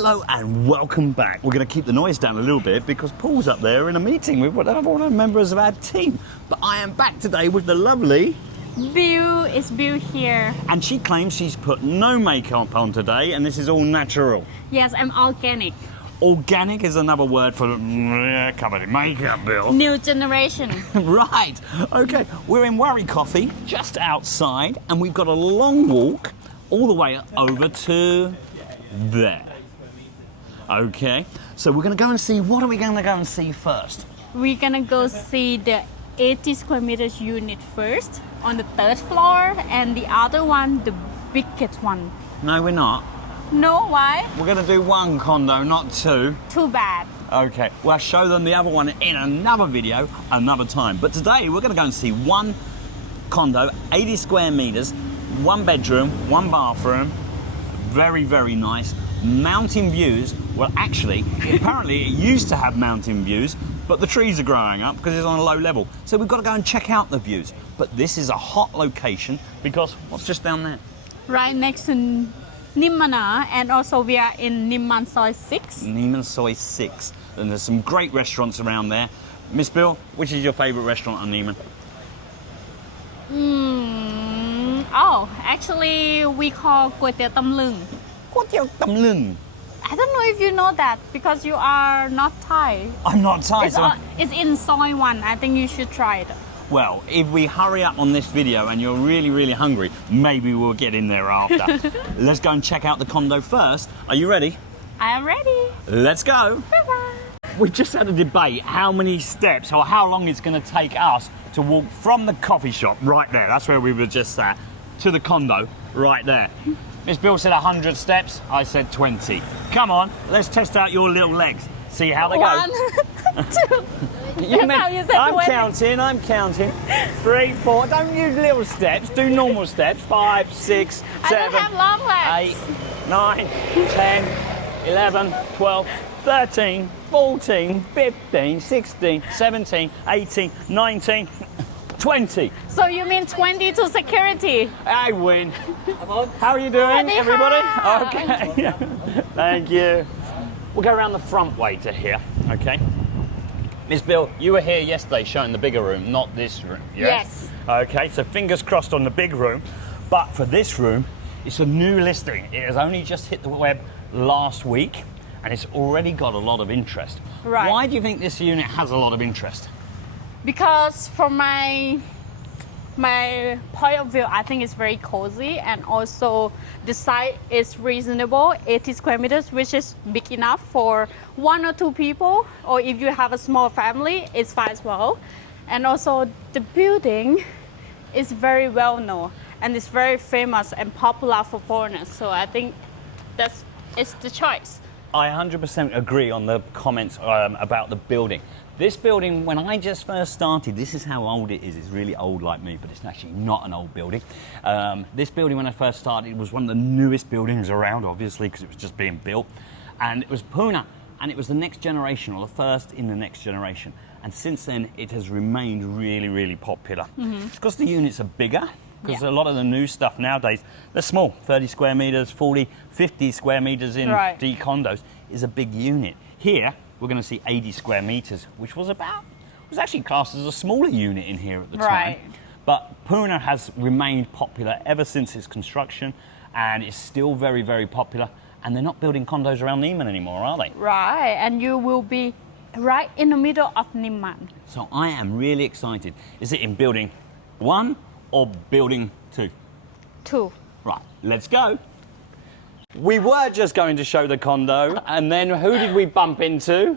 Hello and welcome back. We're going to keep the noise down a little bit because Paul's up there in a meeting with one of the members of our team. But I am back today with the lovely... Bew is Bew here. And she claims she's put no makeup on today and this is all natural. Yes, I'm organic. Organic is another word for covered in makeup, Bill. New generation. Right. Okay. We're in Worry Coffee, just outside, and we've got a long walk all the way over to there. Okay. So we're going to go and see, what are we going to go and see first? We're gonna go see the 80 square meters unit first on the 3rd floor, and the other one, the biggest one. No, we're not. No, why? We're going to do one condo, not two. Too bad. Okay, well, I'll show them the other one in another video, another time. But today, we're going to go and see one condo, 80 square meters, one bedroom, one bathroom, very, very nice. Mountain views. Well, actually, apparently it used to have mountain views, but the trees are growing up because it's on a low level. So we've got to go and check out the views. But this is a hot location because what's just down there? Right next to Nimman, and also we are in Nimman Soi 6. Nimman Soi 6. And there's some great restaurants around there. Miss Bew, which is your favourite restaurant on Nimman? Oh, actually we call Kway Teow Tam Lung. Kway Teow Tam Lung. I don't know if you know that because you are not Thai. I'm not Thai. It's in Soi 1. I think you should try it. Well, if we hurry up on this video and you're really, really hungry, maybe we'll get in there after. Let's go and check out the condo first. Are you ready? I am ready. Let's go. Bye-bye. We just had a debate how many steps or how long it's going to take us to walk from the coffee shop right there. That's where we were just at, to the condo right there. Miss Bew said 100 steps. I said 20. Come on, let's test out your little legs. See how they go. 1, 2. I'm counting. 3, 4. Don't use little steps. Do normal steps. 5, 6, 7, I don't have long legs. 8, 9, 10, 11, 12, 13, 14, 15, 16, 17, 18, 19, 20. So you mean 20 to security? I win. How are you doing, everybody? Okay. Thank you. We'll go around the front way to here, okay? Miss Bew, you were here yesterday showing the bigger room, not this room. Yes. Okay, so fingers crossed on the big room. But for this room, it's a new listing. It has only just hit the web last week and it's already got a lot of interest. Right. Why do you think this unit has a lot of interest? Because from my point of view, I think it's very cozy, and also the size is reasonable, 80 square meters, which is big enough for 1 or 2 people, or if you have a small family, it's fine as well. And also the building is very well known and it's very famous and popular for foreigners. So I think it's the choice. I 100% agree on the comments about the building. This building, when I just first started, this is how old it is. It's really old like me, but it's actually not an old building. This building, when I first started, was one of the newest buildings around, obviously, because it was just being built. And it was Punna, and it was the next generation, or the first in the next generation. And since then, it has remained really, really popular. It's because the units are bigger, because a lot of the new stuff nowadays, they're small, 30 square meters, 40, 50 square meters in D condos is a big unit. Here, we're going to see 80 square meters, which was actually classed as a smaller unit in here at the time. But Punna has remained popular ever since its construction, and it's still very, very popular. And they're not building condos around Nimman anymore, are they? Right, and you will be right in the middle of Nimman. So I am really excited. Is it in building 1 or building 2? 2. Right, let's go. We were just going to show the condo, and then who did we bump into?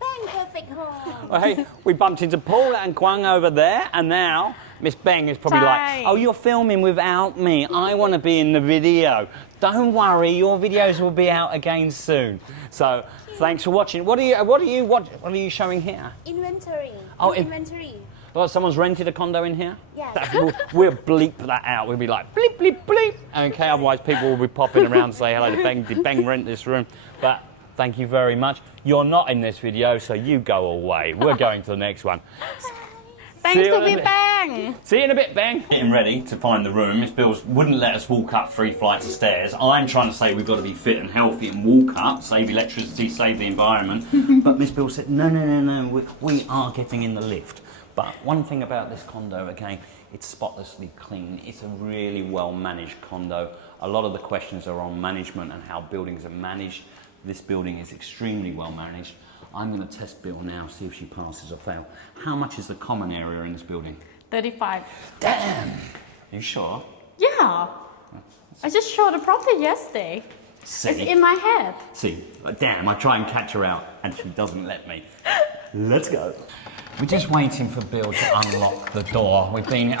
Bang, perfect home. Hey, we bumped into Paul and Quang over there, and now Miss Beng is probably like, oh, you're filming without me. I want to be in the video. Don't worry, your videos will be out again soon. So, thanks for watching. What are you showing here? Inventory. Oh, inventory. Well, someone's rented a condo in here? Yes. We'll bleep that out. We'll be like, bleep, bleep, bleep. Okay, otherwise people will be popping around and say, hello to Beng. Did Beng rent this room? But thank you very much. You're not in this video, so you go away. We're going to the next one. Thanks See you to in a Big bit. Bang. See you in a bit, Bang. Getting ready to find the room. Miss Bew wouldn't let us walk up 3 flights of stairs. I'm trying to say we've got to be fit and healthy and walk up, save electricity, save the environment. But Miss Bew said, no, we are getting in the lift. But one thing about this condo, again, it's spotlessly clean. It's a really well-managed condo. A lot of the questions are on management and how buildings are managed. This building is extremely well-managed. I'm going to test Bill now, see if she passes or fails. How much is the common area in this building? 35. Damn! Are you sure? Yeah. I just showed the property yesterday. See? It's in my head. See, damn, I try and catch her out and she doesn't let me. Let's go. We're just waiting for Bill to unlock the door. We've been,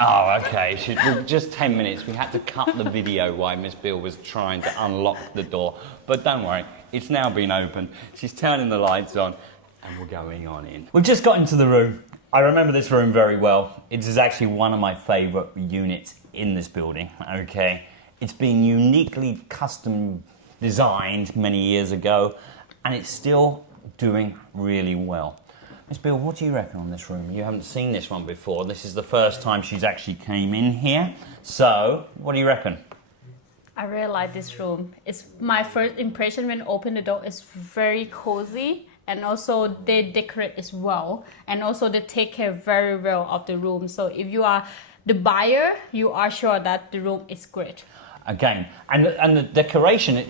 just 10 minutes. We had to cut the video while Miss Bew was trying to unlock the door. But don't worry, it's now been opened. She's turning the lights on and we're going on in. We've just got into the room. I remember this room very well. It is actually one of my favourite units in this building, okay? It's been uniquely custom designed many years ago and it's still doing really well. Miss Bew, what do you reckon on this room? You haven't seen this one before. This is the first time she's actually came in here. So, what do you reckon? I really like this room. It's my first impression when I open the door. It's very cozy and also they decorate as well. And also they take care very well of the room. So if you are the buyer, you are sure that the room is great. Again, and the decoration,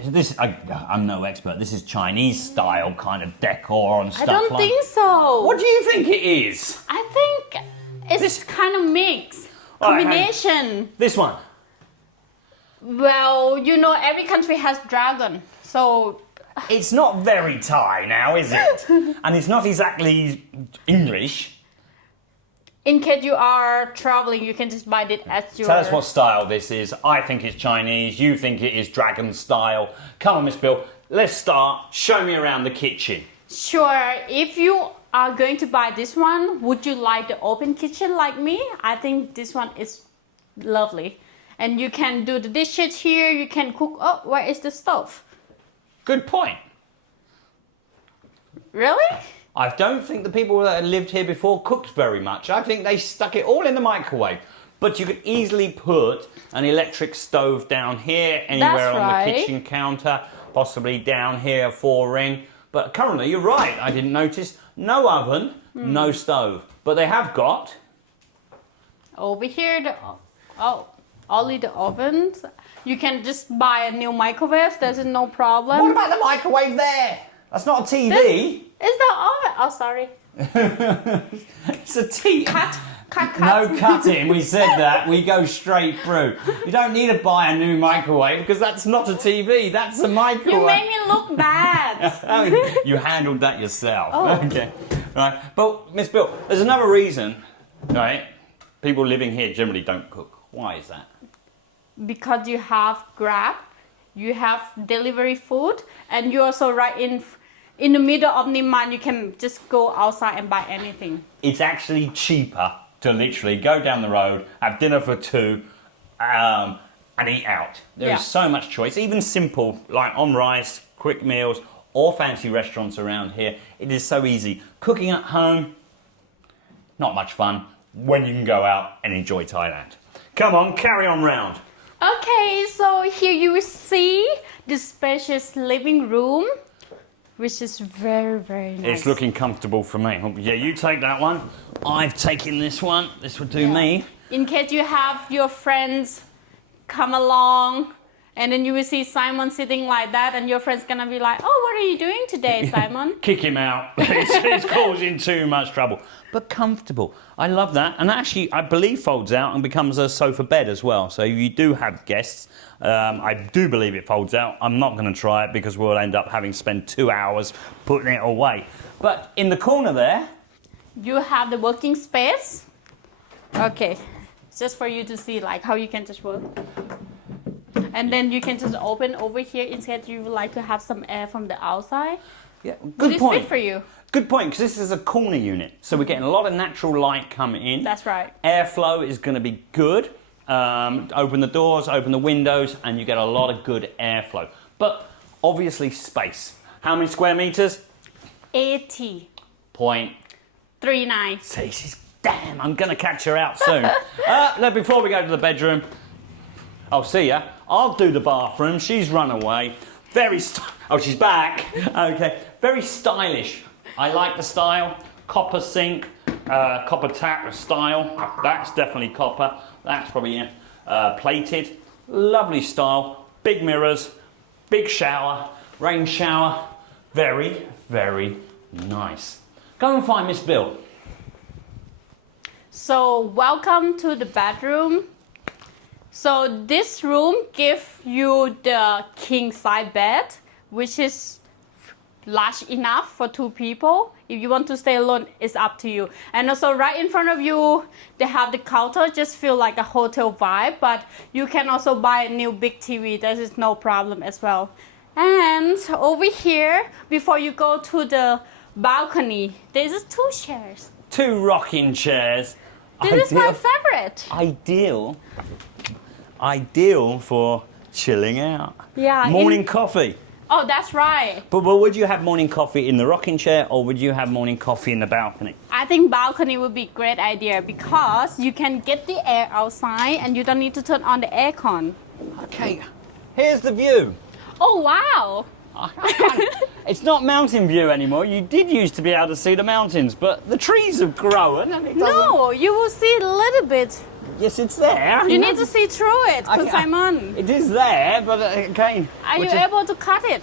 I'm no expert, this is Chinese style kind of decor and stuff I don't think so. What do you think it is? I think it's kind of mix. Combination. This one? Well, you know, every country has dragon. So It's not very Thai now, is it? And it's not exactly English. in case you are traveling, you can just buy it as your... Tell us what style this is. I think it's Chinese. You think it is dragon style. Come on, Miss Bew. Let's start. Show me around the kitchen. Sure. If you are going to buy this one, would you like the open kitchen like me? I think this one is lovely. And you can do the dishes here. You can cook. Oh, where is the stove? Good point. Really? I don't think the people that had lived here before cooked very much. I think they stuck it all in the microwave. But you could easily put an electric stove down here, anywhere That's on right. the kitchen counter, possibly down here, 4-ring. But currently, you're right, I didn't notice, no oven, no stove. But they have got... Over here, only the ovens. You can just buy a new microwave. There's no problem. What about the microwave there? That's not a TV. Is the oven? Oh, sorry. It's a TV. Cut. No cutting, we said that. We go straight through. You don't need to buy a new microwave because that's not a TV, that's a microwave. You made me look bad. You handled that yourself. Oh. Okay. Right. But Miss Bew, there's another reason, right? People living here generally don't cook. Why is that? Because you have Grab, you have delivery food, and you're also right in the middle of Nimman. You can just go outside and buy anything. It's actually cheaper to literally go down the road, have dinner for 2, and eat out. There is so much choice, even simple, like on rice, quick meals, or fancy restaurants around here. It is so easy. Cooking at home, not much fun when you can go out and enjoy Thailand. Come on, carry on round. Okay, so here you will see the spacious living room, which is very, very nice. It's looking comfortable for me. Yeah, you take that one. I've taken this one. This would do me. In case you have your friends come along, and then you will see Simon sitting like that, and your friend's gonna be like, "Oh, what are you doing today, Simon?" Kick him out. It's causing too much trouble. But comfortable. I love that. And actually, I believe folds out and becomes a sofa bed as well. So if you do have guests, I do believe it folds out. I'm not going to try it because we'll end up having to spend 2 hours putting it away. But in the corner there, You have the working space. Okay, just for you to see like how you can just work. And then you can just open over here in case you would like to have some air from the outside. yeah, Would good it point. fit for you? Good point, because this is a corner unit. So we're getting a lot of natural light coming in. That's right. Airflow is going to be good. Open the doors, open the windows, and you get a lot of good airflow. But obviously space. How many square meters? 80. Point. 39. See, she's Damn, I'm gonna catch her out soon. Now, before we go to the bedroom, I'll see ya. I'll do the bathroom. She's run away. Oh, she's back. Okay, very stylish. I like the style. Copper sink, copper tap style. That's definitely copper. That's probably plated. Lovely style. Big mirrors, big shower, rain shower. Very, very nice. Go and find Miss Bew. So welcome to the bedroom. So this room gives you the king size bed, which is large enough for 2 people. If you want to stay alone, it's up to you. And also right in front of you, they have the counter, just feel like a hotel vibe, but you can also buy a new big TV. That is no problem as well. And over here, before you go to the balcony, there's 2 chairs. 2 rocking chairs. This is my favorite. Ideal for chilling out. Yeah. Morning coffee. Oh, that's right. But would you have morning coffee in the rocking chair or would you have morning coffee in the balcony? I think balcony would be a great idea because you can get the air outside and you don't need to turn on the aircon. Okay, here's the view. Oh, wow. It's not mountain view anymore. You did used to be able to see the mountains, but the trees have grown and it doesn't... No, you will see a little bit. Yes, it's there. You need to see through it because I'm on. It is there, but again... Are you able to cut it?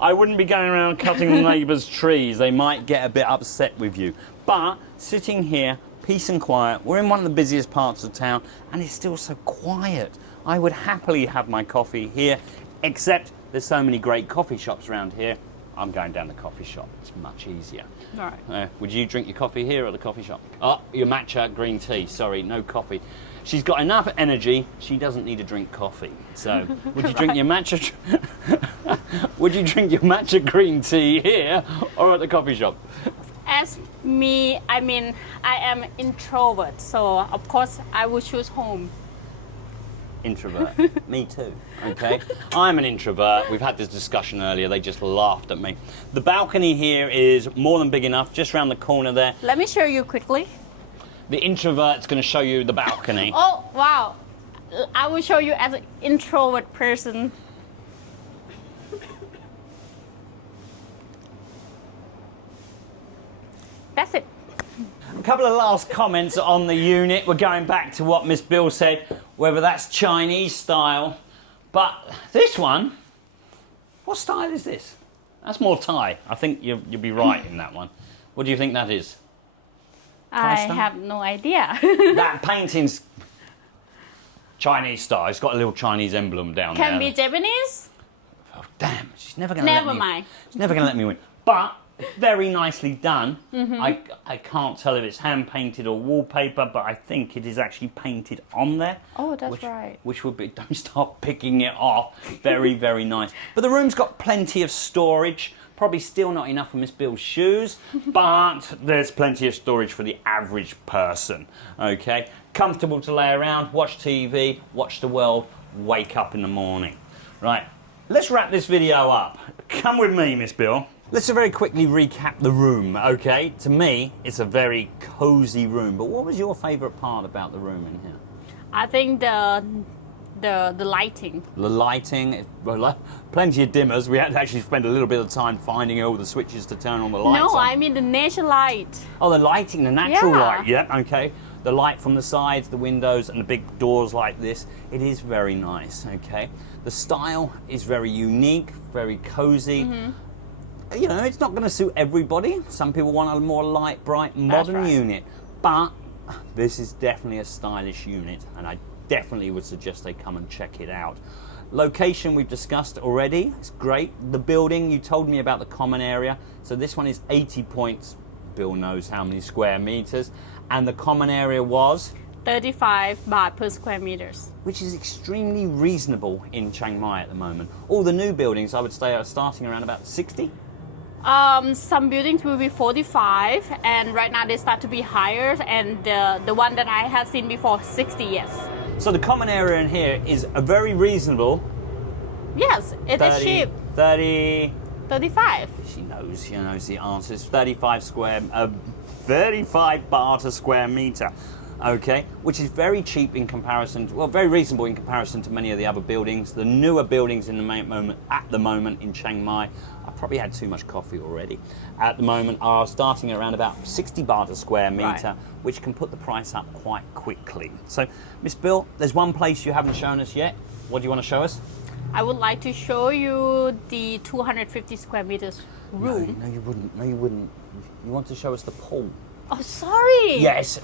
I wouldn't be going around cutting the neighbours' trees. They might get a bit upset with you. But sitting here, peace and quiet, we're in one of the busiest parts of town and it's still so quiet. I would happily have my coffee here, except there's so many great coffee shops around here. I'm going down the coffee shop. It's much easier. All right. Would you drink your coffee here or the coffee shop? Oh, your matcha green tea. Sorry, no coffee. She's got enough energy. She doesn't need to drink coffee. So, would you drink your matcha? Would you drink your matcha green tea here or at the coffee shop? As me, I mean, I am introvert, so of course I will choose home. Introvert. Me too. Okay. I'm an introvert. We've had this discussion earlier. They just laughed at me. The balcony here is more than big enough, just around the corner there. Let me show you quickly. The introvert's going to show you the balcony. Oh, wow. I will show you as an introvert person. That's it. A couple of last comments on the unit. We're going back to what Miss Bew said, whether that's Chinese style. But this one, what style is this? That's more Thai. I think you'll be right in that one. What do you think that is? I style? have no idea. That painting's Chinese style. It's got a little Chinese emblem down there. Can be Japanese? Oh, damn. She's never going to let me... Never mind. She's never going to let me win. But... very nicely done. I can't tell if it's hand painted or wallpaper, but I think it is actually painted on there. Oh, that's right. Which would be, don't start picking it off. Very, very nice. But the room's got plenty of storage. Probably still not enough for Miss Bew's shoes, but there's plenty of storage for the average person. Okay, comfortable to lay around, watch TV, watch the world, wake up in the morning. Right, let's wrap this video up. Come with me, Miss Bew. Let's very quickly recap the room, okay? To me, it's a very cosy room, but what was your favourite part about the room in here? I think the lighting. The lighting, well, plenty of dimmers. We had to actually spend a little bit of time finding all the switches to turn on the lights. No, on. I mean the nature light. Oh, the lighting, the natural Yeah. light, yeah, okay. The light from the sides, the windows, and the big doors like this. It is very nice, okay? The style is very unique, very cozy. You know, it's not going to suit everybody. Some people want a more light, bright, modern right. unit. But this is definitely a stylish unit, and I definitely would suggest they come and check it out. Location we've discussed already. It's great. The building, you told me about the common area. So this one is 80 points. Bill knows how many square meters. And the common area was? 35 baht per square meters. Which is extremely reasonable in Chiang Mai at the moment. All the new buildings, I would say, are starting around about 60. Some buildings will be 45, and right now they start to be higher, and the one that I have seen before, 60, yes. So the common area in here is a very reasonable... Yes, it is cheap. 30 35. She knows the answer. It's 35 baht a square meter. Okay, which is very cheap in comparison, very reasonable in comparison to many of the other buildings. The newer buildings at the moment in Chiang Mai, I've probably had too much coffee already, at the moment are starting at around about 60 baht a square meter, Right. which can put the price up quite quickly. So, Miss Bew, there's one place you haven't shown us yet. What do you want to show us? I would like to show you the 250 square meters room. No, you wouldn't. No, you wouldn't. You want to show us the pool. Oh, sorry. Yes,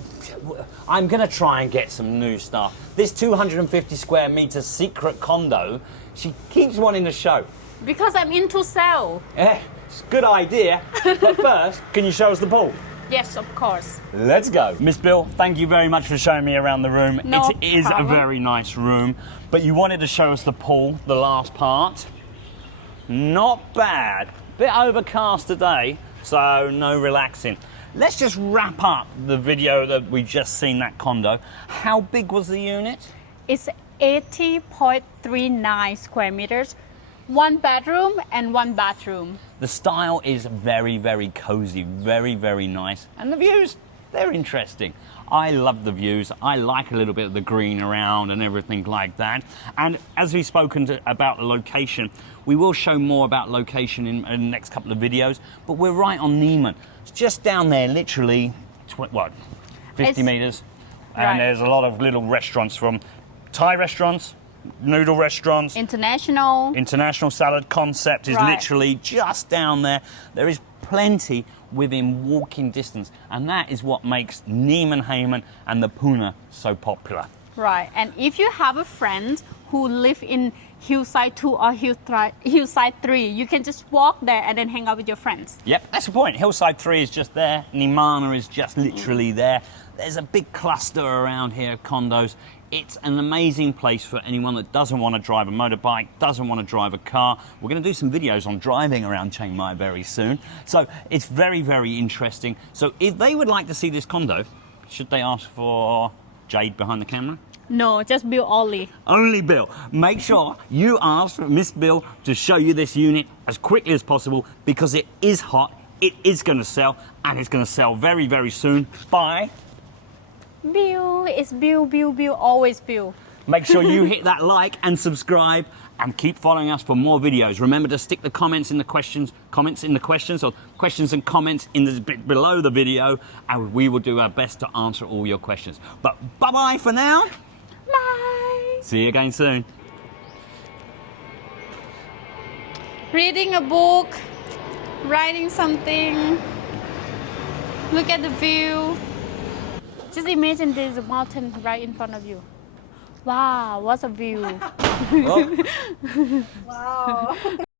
I'm going to try and get some new stuff. This 250 square meter secret condo, she keeps wanting to show. Because I'm into sell. It's a good idea. But first, can you show us the pool? Yes, of course. Let's go. Miss Bew, thank you very much for showing me around the room. No It is a problem. very nice room. But you wanted to show us the pool, the last part. Not bad. Bit overcast today, so no relaxing. Let's just wrap up the video that we just seen, that condo. How big was the unit? It's 80.39 square meters, 1 bedroom and 1 bathroom. The style is very, very cozy, very, very nice. And the views, they're interesting. I love the views. I like a little bit of the green around and everything like that. And as we've spoken about the location, we will show more about location in the next couple of videos, but we're right on Nimman. It's just down there, literally, 50 meters. And Right. there's a lot of little restaurants, from Thai restaurants, noodle restaurants, International salad concept is Right. literally just down there. There is plenty within walking distance, and that is what makes Nimman and the Punna so popular. Right, and if you have a friend who live in Hillside 2 or Hillside 3, you can just walk there and then hang out with your friends. Yep, that's the point. Hillside 3 is just there. Nimman is just literally there. There's a big cluster around here of condos. It's an amazing place for anyone that doesn't want to drive a motorbike, doesn't want to drive a car. We're going to do some videos on driving around Chiang Mai very soon. So it's very, very interesting. So if they would like to see this condo, should they ask for Jade behind the camera? No, just Bill only. Only Bill. Make sure you ask Miss Bill to show you this unit as quickly as possible, because it is hot, it is going to sell, and it's going to sell very, very soon. Bye. Bill, it's Bill, always Bill. Make sure you hit that like and subscribe, and keep following us for more videos. Remember to stick the comments and questions and comments in the bit below the video, and we will do our best to answer all your questions. But bye-bye for now. Bye. See you again soon. Reading a book, writing something. Look at the view. Just imagine there's a mountain right in front of you. Wow, what a view. Well, Wow.